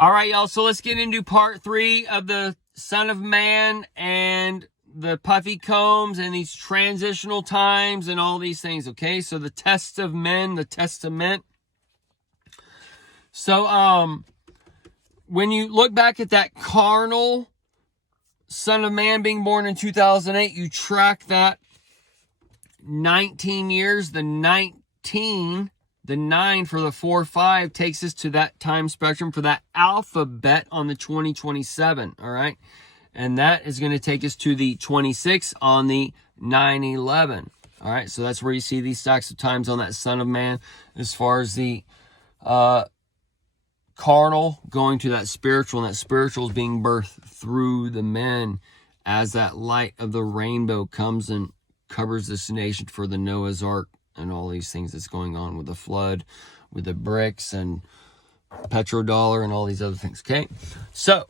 All right, y'all. So let's get into part 3 of the Son of Man and the puffy combs and these transitional times and all these things. Okay, so the tests of men, the testament. So when you look back at that carnal Son of Man being born in 2008, you track that 19 years, the 9 for the 4-5 takes us to that time spectrum for that alphabet on the 2027. All right. And that is going to take us to the 26 on the 9-11. All right. So that's where you see these stacks of times on that Son of Man as far as the carnal going to that spiritual, and that spiritual is being birthed through the men as that light of the rainbow comes and covers this nation for the Noah's Ark and all these things that's going on with the flood, with the bricks and petrodollar and all these other things. Okay, so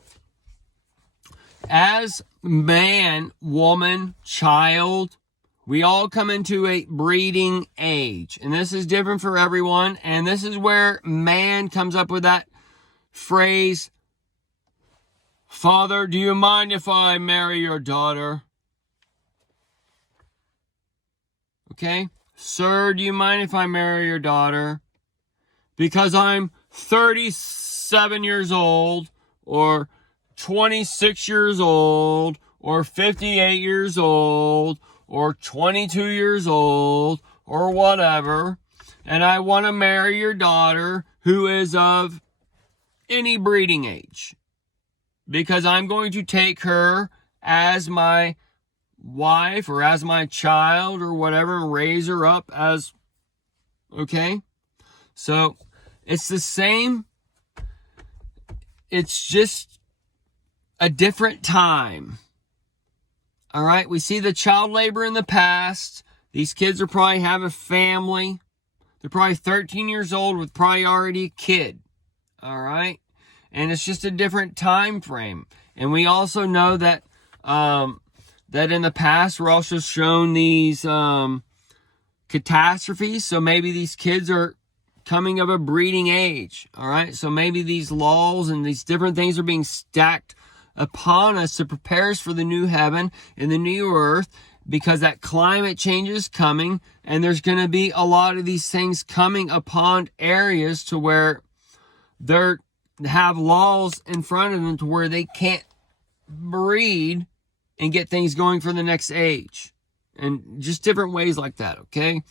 as man, woman, child, we all come into a breeding age, and this is different for everyone. And this is where man comes up with that phrase, "Father, do you mind if I marry your daughter?" Okay? "Sir, do you mind if I marry your daughter? Because I'm 37 years old, or 26 years old, or 58 years old, or 22 years old, or whatever, and I want to marry your daughter who is of any breeding age, because I'm going to take her as my wife or as my child or whatever and raise her up as," okay? So it's the same. It's just a different time. All right. We see the child labor in the past. These kids are probably having family. They're probably 13 years old with probably already a kid. All right. And it's just a different time frame. And we also know that that in the past we're also shown these catastrophes. So maybe these kids are coming of a breeding age. All right. So maybe these laws and these different things are being stacked upon us to prepare us for the new heaven and the new earth, because that climate change is coming, and there's going to be a lot of these things coming upon areas to where they have laws in front of them to where they can't breed and get things going for the next age, and just different ways like that. Okay.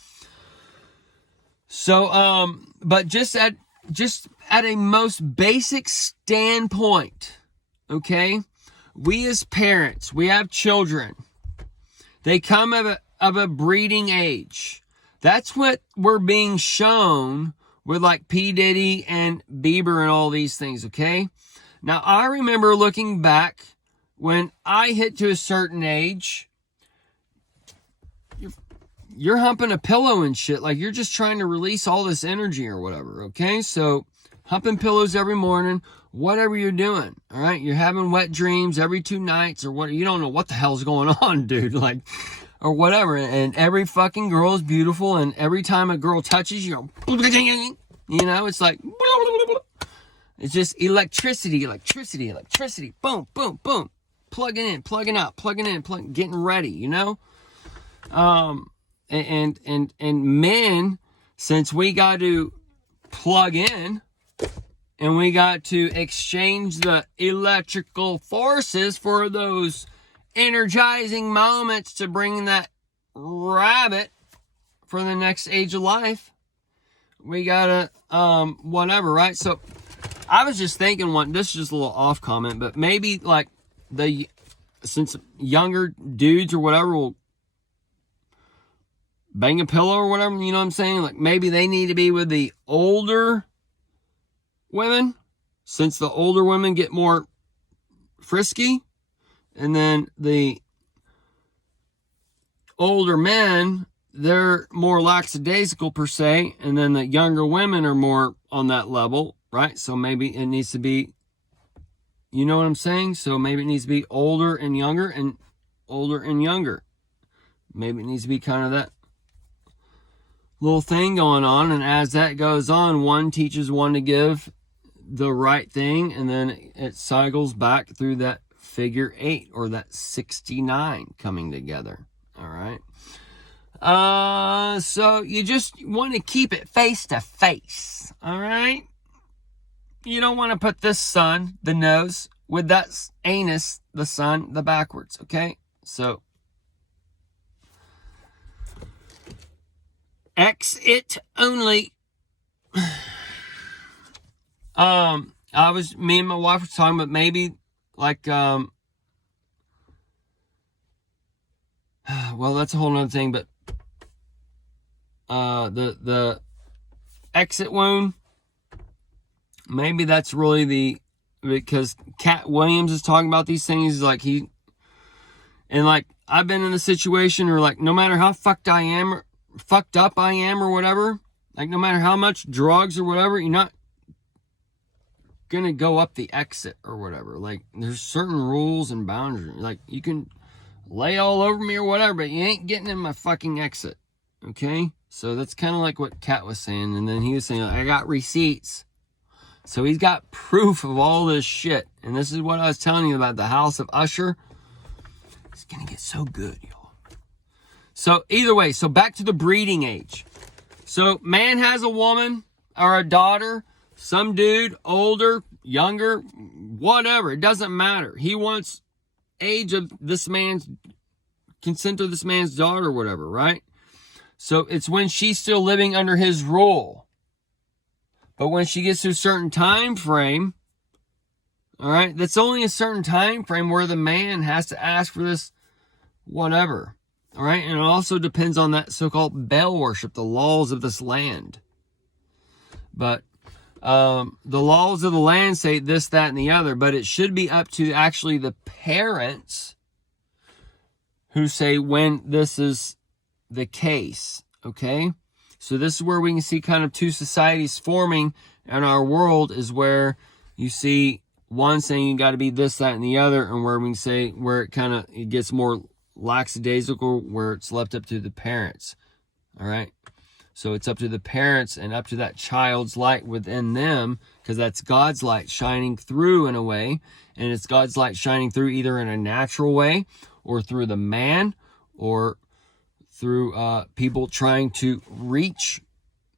So, but just at a most basic standpoint, okay, we as parents, we have children. They come of a breeding age. That's what we're being shown with like P. Diddy and Bieber and all these things, okay? Now, I remember looking back when I hit to a certain age, you're humping a pillow and shit. Like, you're just trying to release all this energy or whatever, okay? So, humping pillows every morning, whatever you're doing, all right? You're having wet dreams every 2 nights or what. You don't know what the hell's going on, dude. Like, or whatever. And every fucking girl is beautiful. And every time a girl touches you, you know, it's like, it's just electricity. Boom, boom, boom. Plugging in, plugging out, plugging in, getting ready, you know? And men, since we got to plug in and we got to exchange the electrical forces for those energizing moments to bring that rabbit for the next age of life, we gotta whatever, right? So I was just thinking, this is just a little off comment, but maybe like since younger dudes or whatever will bang a pillow or whatever, you know what I'm saying? Like, maybe they need to be with the older women, since the older women get more frisky, and then the older men, they're more lackadaisical per se, and then the younger women are more on that level, right? So maybe it needs to be, you know what I'm saying? So maybe it needs to be older and younger and older and younger. Maybe it needs to be kind of that little thing going on, and as that goes on, one teaches one to give the right thing, and then it cycles back through that figure 8 or that 69 coming together. All right. So you just want to keep it face to face. All right. You don't want to put this sun, the nose, with that anus, the sun, the backwards. Okay. So exit only. Me and my wife were talking about maybe like, well, that's a whole nother thing, but, the exit wound, maybe that's really because Cat Williams is talking about these things, like I've been in a situation where, like, no matter how fucked up I am or whatever, like, no matter how much drugs or whatever, you're not gonna go up the exit or whatever. Like, there's certain rules and boundaries. Like, you can lay all over me or whatever, but you ain't getting in my fucking exit. Okay? So that's kind of like what Kat was saying. And then he was saying, I got receipts. So he's got proof of all this shit. And this is what I was telling you about the House of Usher. It's gonna get so good, y'all. So either way, so back to the breeding age. So man has a woman or a daughter, some dude, older, younger, whatever. It doesn't matter. He wants age of this man's, consent of this man's daughter or whatever, right? So it's when she's still living under his rule. But when she gets to a certain time frame, all right, that's only a certain time frame where the man has to ask for this whatever. All right, and it also depends on that so-called Baal worship, the laws of this land. But the laws of the land say this, that, and the other, but it should be up to actually the parents who say when this is the case, okay? So this is where we can see kind of two societies forming in our world, is where you see one saying you got to be this, that, and the other, and where we can say where it gets more lackadaisical, where it's left up to the parents, all right? So it's up to the parents and up to that child's light within them, because that's God's light shining through in a way. And it's God's light shining through either in a natural way or through the man or through people trying to reach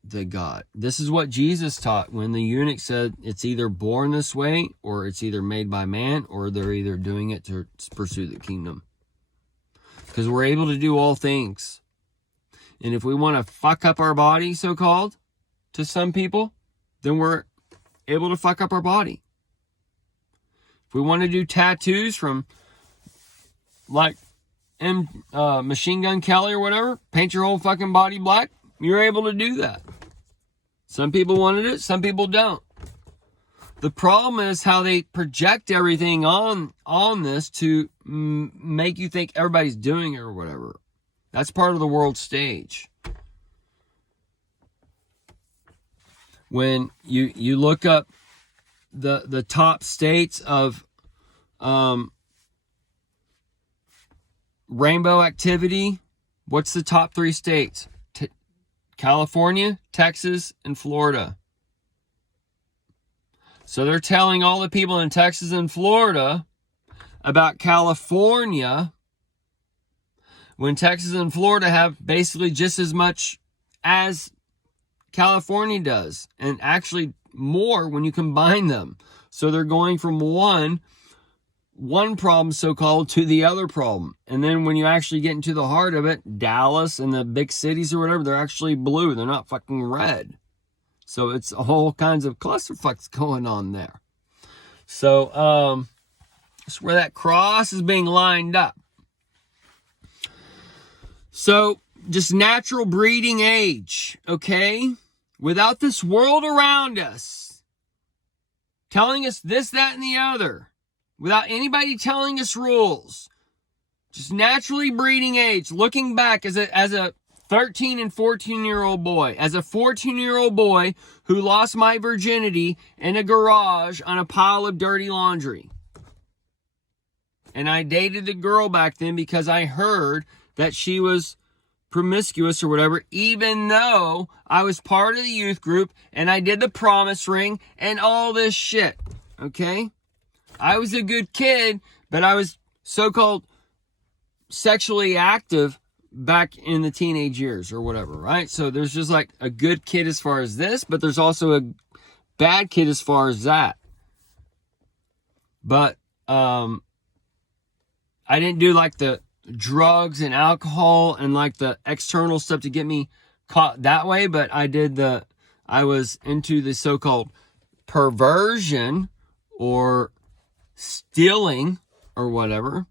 the God. This is what Jesus taught when the eunuch said it's either born this way or it's either made by man, or they're either doing it to pursue the kingdom. Because we're able to do all things. And if we want to fuck up our body, so-called, to some people, then we're able to fuck up our body. If we want to do tattoos from, like, Machine Gun Kelly or whatever, paint your whole fucking body black, you're able to do that. Some people wanted it, some people don't. The problem is how they project everything on this to make you think everybody's doing it or whatever. That's part of the world stage. When you look up the top states of rainbow activity, what's the top 3 states? California, Texas, and Florida. So they're telling all the people in Texas and Florida about California, when Texas and Florida have basically just as much as California does, and actually more when you combine them. So they're going from one problem, so-called, to the other problem. And then when you actually get into the heart of it, Dallas and the big cities or whatever, they're actually blue. They're not fucking red. So it's all kinds of clusterfucks going on there. So it's where that cross is being lined up. So just natural breeding age, okay? Without this world around us telling us this, that, and the other, without anybody telling us rules, just naturally breeding age, looking back as a 13 and 14-year-old boy, as a 14-year-old boy who lost my virginity in a garage on a pile of dirty laundry. And I dated the girl back then because I heard that she was promiscuous or whatever, even though I was part of the youth group and I did the promise ring and all this shit. Okay? I was a good kid, but I was so-called sexually active back in the teenage years or whatever, right? So there's just like a good kid as far as this, but there's also a bad kid as far as that. But I didn't do like the drugs and alcohol and like the external stuff to get me caught that way, but I was into the so-called perversion or stealing or whatever.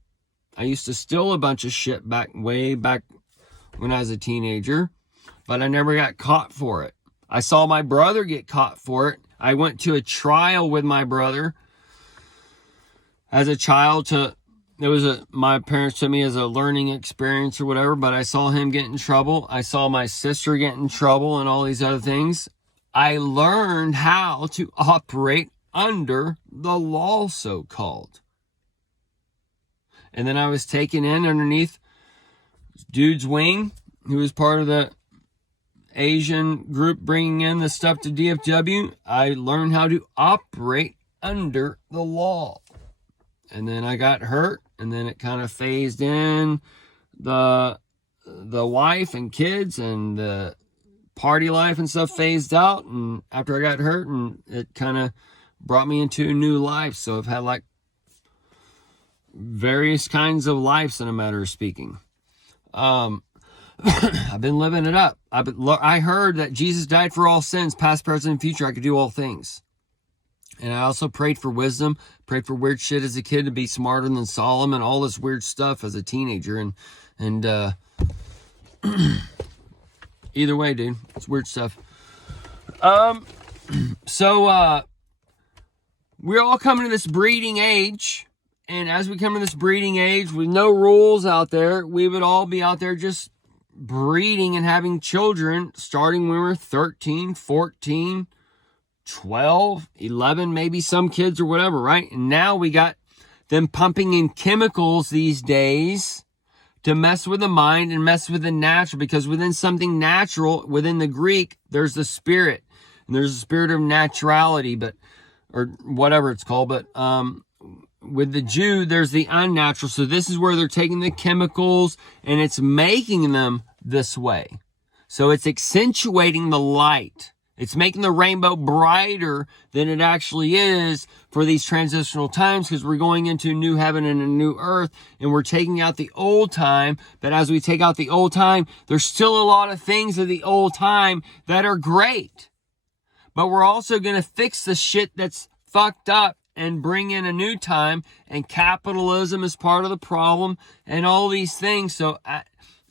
I used to steal a bunch of shit way back when I was a teenager, but I never got caught for it. I saw my brother get caught for it. I went to a trial with my brother as a child my parents took me as a learning experience or whatever, but I saw him get in trouble. I saw my sister get in trouble and all these other things. I learned how to operate under the law, so-called. And then I was taken in underneath dude's wing, who was part of the Asian group bringing in the stuff to DFW. I learned how to operate under the law. And then I got hurt, and then it kind of phased in the wife and kids, and the party life and stuff phased out. And after I got hurt, and it kind of brought me into a new life. So I've had like various kinds of lives in a matter of speaking. I've been living it up. I heard that Jesus died for all sins, past, present, and future. I could do all things. And I also prayed for wisdom, prayed for weird shit as a kid to be smarter than Solomon, all this weird stuff as a teenager. And either way, dude, it's weird stuff. So we're all coming to this breeding age. And as we come to this breeding age with no rules out there, we would all be out there just breeding and having children starting when we were 13, 14, 12, 11, maybe some kids or whatever, right? And now we got them pumping in chemicals these days to mess with the mind and mess with the natural, because within something natural, within the Greek, there's the spirit, and there's a spirit of naturality, or whatever it's called, but with the Jew, there's the unnatural. So this is where they're taking the chemicals and it's making them this way. So it's accentuating the light. It's making the rainbow brighter than it actually is for these transitional times, because we're going into a new heaven and a new earth, and we're taking out the old time. But as we take out the old time, there's still a lot of things of the old time that are great. But we're also going to fix the shit that's fucked up and bring in a new time, and capitalism is part of the problem and all these things. So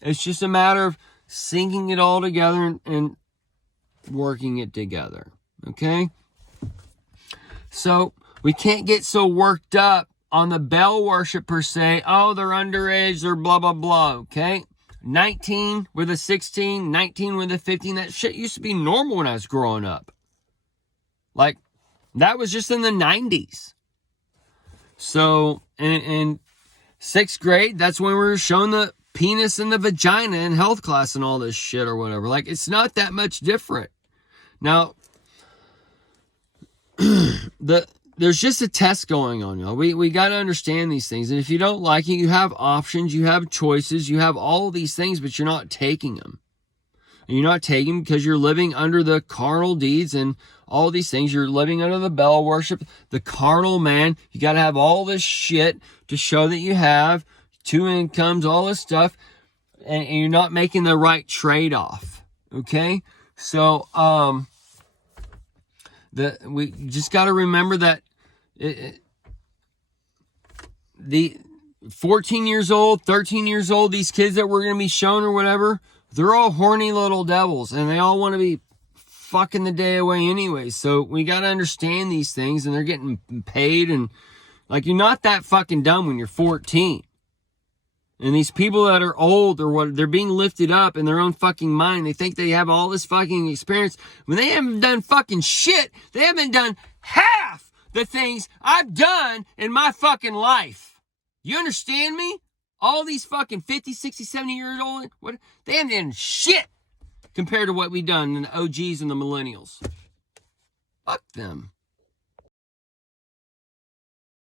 it's just a matter of syncing it all together and working it together. Okay? So we can't get so worked up on the Bell worship per se. Oh, they're underage, they're blah, blah, blah. Okay? 19 with a 16, 19 with a 15. That shit used to be normal when I was growing up. Like, that was just in the 90s. So, in 6th grade, that's when we were showing the penis and the vagina in health class and all this shit or whatever. Like, it's not that much different. Now, there's just a test going on, y'all. We got to understand these things. And if you don't like it, you have options, you have choices, you have all these things, but you're not taking them. And you're not taking them because you're living under the carnal deeds and all these things. You're living under the Bell worship, the carnal man. You got to have all this shit to show that you have 2 incomes, all this stuff, and you're not making the right trade-off. Okay? So, we just got to remember that the 14 years old, 13 years old, these kids that we're going to be shown or whatever, they're all horny little devils, and they all want to be fucking the day away anyway. So we got to understand these things, and they're getting paid, and like, you're not that fucking dumb when you're 14. And these people that are old or what, they're being lifted up in their own fucking mind. They think they have all this fucking experience when they haven't done fucking shit. They haven't done half the things I've done in my fucking life. You understand me? All these fucking 50, 60, 70 years old, they haven't done shit compared to what we done in the OGs and the millennials. Fuck them.